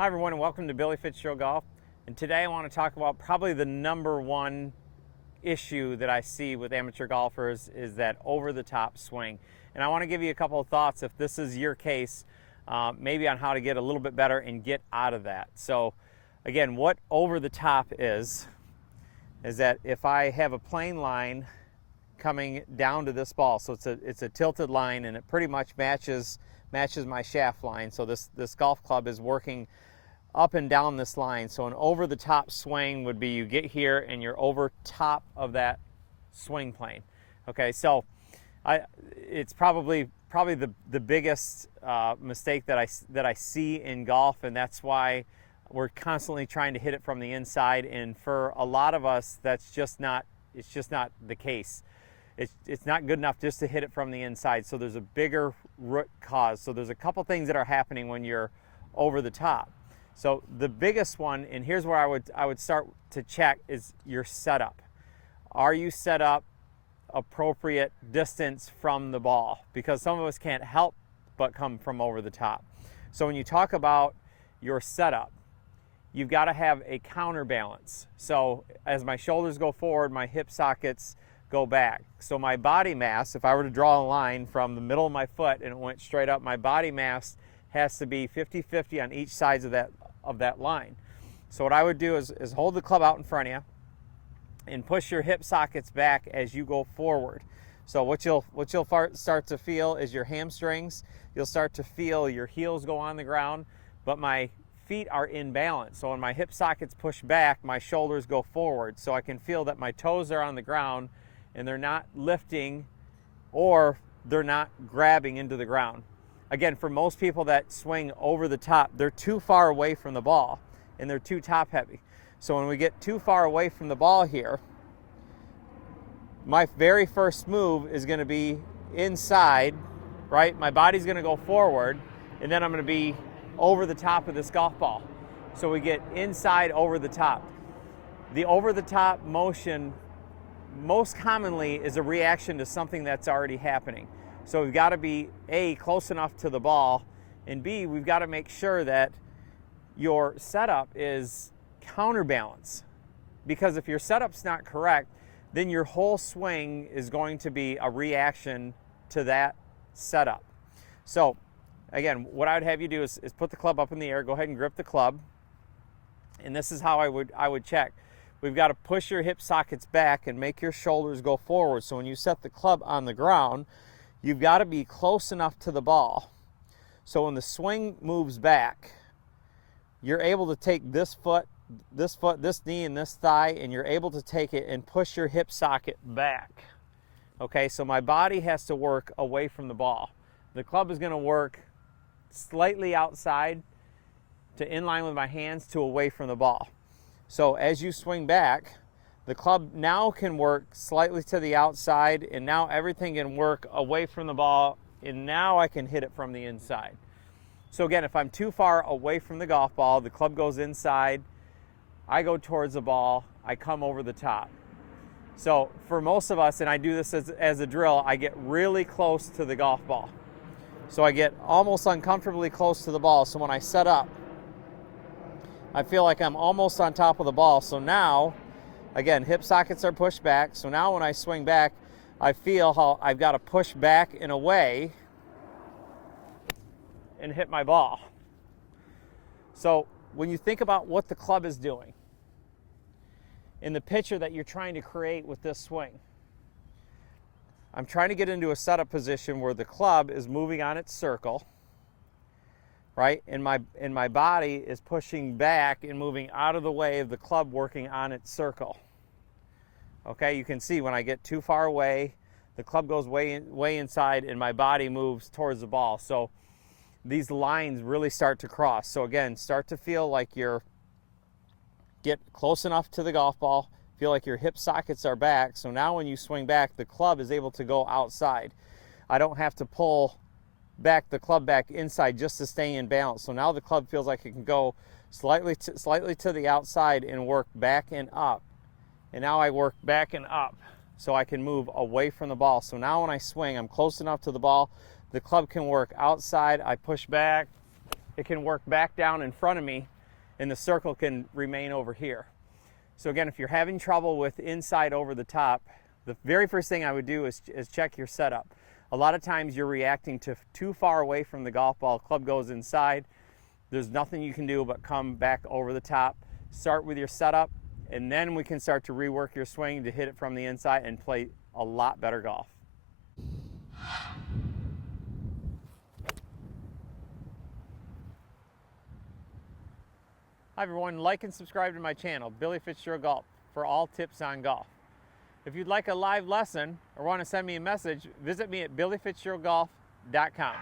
Hi everyone, and welcome to Billy Fitzgerald Golf. And today I want to talk about probably the number one issue that I see with amateur golfers is that over-the-top swing. And I want to give you a couple of thoughts if this is your case, maybe on how to get a little bit better and get out of that. So again, what over-the-top is that if I have a plane line coming down to this ball, so it's a tilted line and it pretty much matches my shaft line. So this golf club is working up and down this line. So an over-the-top swing would be you get here and you're over top of that swing plane. Okay, so it's probably the biggest mistake that I see in golf, and that's why we're constantly trying to hit it from the inside. And for a lot of us, it's just not the case. It's not good enough just to hit it from the inside. So there's a bigger root cause. So there's a couple things that are happening when you're over the top. So the biggest one, and here's where I would start to check, is your setup. Are you set up appropriate distance from the ball? Because some of us can't help but come from over the top. So when you talk about your setup, you've got to have a counterbalance. So as my shoulders go forward, my hip sockets go back. So my body mass, if I were to draw a line from the middle of my foot and it went straight up, my body mass has to be 50-50 on each side of that line. So what I would do is hold the club out in front of you and push your hip sockets back as you go forward. So what you'll start to feel is your hamstrings. You'll start to feel your heels go on the ground, but my feet are in balance. So when my hip sockets push back, my shoulders go forward. So I can feel that my toes are on the ground and they're not lifting or they're not grabbing into the ground. Again, for most people that swing over the top, they're too far away from the ball and they're too top heavy. So when we get too far away from the ball here, my very first move is going to be inside, right? My body's going to go forward and then I'm going to be over the top of this golf ball. So we get inside over the top. The over the top motion most commonly is a reaction to something that's already happening. So we've got to be A, close enough to the ball, and B, we've got to make sure that your setup is counterbalance. Because if your setup's not correct, then your whole swing is going to be a reaction to that setup. So again, what I would have you do is put the club up in the air, go ahead and grip the club, and this is how I would check. We've got to push your hip sockets back and make your shoulders go forward. So when you set the club on the ground, you've got to be close enough to the ball. So when the swing moves back, you're able to take this foot, this knee, and this thigh, and you're able to take it and push your hip socket back. Okay, so my body has to work away from the ball. The club is going to work slightly outside to in line with my hands to away from the ball. So as you swing back, the club now can work slightly to the outside, and now everything can work away from the ball, and now I can hit it from the inside. So again, if I'm too far away from the golf ball, the club goes inside, I go towards the ball, I come over the top. So for most of us, and I do this as a drill, I get really close to the golf ball. So I get almost uncomfortably close to the ball. So when I set up, I feel like I'm almost on top of the ball. So now, again, hip sockets are pushed back. So now when I swing back, I feel how I've got to push back and away and hit my ball. So when you think about what the club is doing in the picture that you're trying to create with this swing, I'm trying to get into a setup position where the club is moving on its circle, right? And my body is pushing back and moving out of the way of the club working on its circle. Okay, you can see when I get too far away, the club goes way inside and my body moves towards the ball. So these lines really start to cross. So again, start to feel like get close enough to the golf ball, feel like your hip sockets are back. So now when you swing back, the club is able to go outside. I don't have to pull back the club back inside just to stay in balance. So now the club feels like it can go slightly to the outside and work back and up. And now I work back and up so I can move away from the ball. So now when I swing, I'm close enough to the ball. The club can work outside. I push back it can work back down in front of me and the circle can remain over here. So again, if you're having trouble with inside over the top, the very first thing I would do is check your setup. A lot of times you're reacting to too far away from the golf ball, club goes inside. There's nothing you can do but come back over the top. Start with your setup, and then we can start to rework your swing to hit it from the inside and play a lot better golf. Hi everyone, like and subscribe to my channel, Billy Fitzgerald Golf, for all tips on golf. If you'd like a live lesson or want to send me a message, visit me at billyfitzgeraldgolf.com.